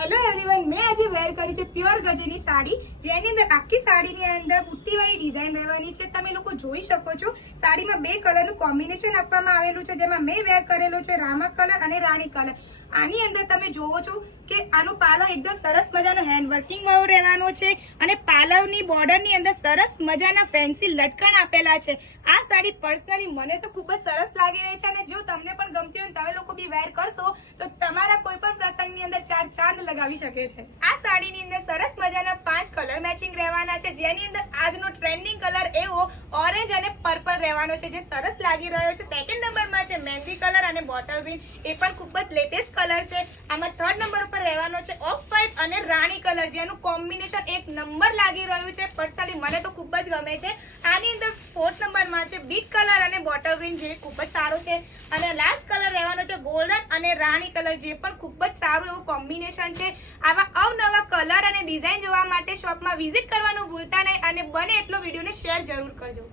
Hello everyone, મેં આજે વેર કરી છે પ્યોર ગજેની સાડી, જેની અંદર આખી સાડીની અંદર બુટ્ટીવાળી ડિઝાઇન રહેવાની છે. તમે લોકો જોઈ શકો છો, સાડીમાં બે કલરનું કોમ્બિનેશન આપવામાં આવેલું છે, જેમાં મેં વેર કરેલો છે રામા કલર અને રાણી કલર. આની અંદર તમે જોવો છો કે આનું પાલવ એકદમ સરસ મજાનો હેન્ડ વર્કિંગ વાળો રહેવાનો છે અને પાલવની બોર્ડરની અંદર સરસ મજાના ફેન્સી લટકણ આપેલા છે. આ સાડી પર્સનલી મને તો ખૂબ જ સરસ લાગી રહી છે અને જો તમને પણ ગમતી હોય તમે લોકો બી વેર કરશો તો તમારા કોઈ પણ પ્રસંગની અંદર ચાર ચાંદ લગાવી શકે છે. આ સાડીની અંદર સરસ મજાના 5 કલર મેચિંગ રહેવાના છે, જેની અંદર આજનો ટ્રેન્ડિંગ કલર એવો ઓરેન્જ અને પર્પલ રહેવાનો છે, જે સરસ લાગી રહ્યો છે. સેકન્ડ નંબરમાં છે મહેંદી કલર અને બોટલ ગ્રીન, એ પણ ખૂબ જ લેટેસ્ટ કલર છે. આમાં થર્ડ નંબર ઉપર રહેવાનો છે ઓફ વ્હાઇટ અને રાણી કલર, જેનું કોમ્બિનેશન એક નંબર લાગી રહ્યું છે. પર્સનલી મને તો ખૂબ જ ગમે છે. આની અંદર ફોર્થ નંબરમાં છે બીટ કલર અને બોટલ ગ્રીન, જે ખૂબ જ સારો છે. અને લાસ્ટ કલર રહેવાનો છે ગોલ્ડન અને રાણી કલર, જે પણ ખૂબ જ સારું એવું કોમ્બિનેશન છે. આવા અવનવા કલર અને ડિઝાઇન જોવા માટે શોપમાં વિઝિટ કરવાનું ભૂલતા નહીં અને બને એટલો વિડીયોને શેર જરૂર કરજો.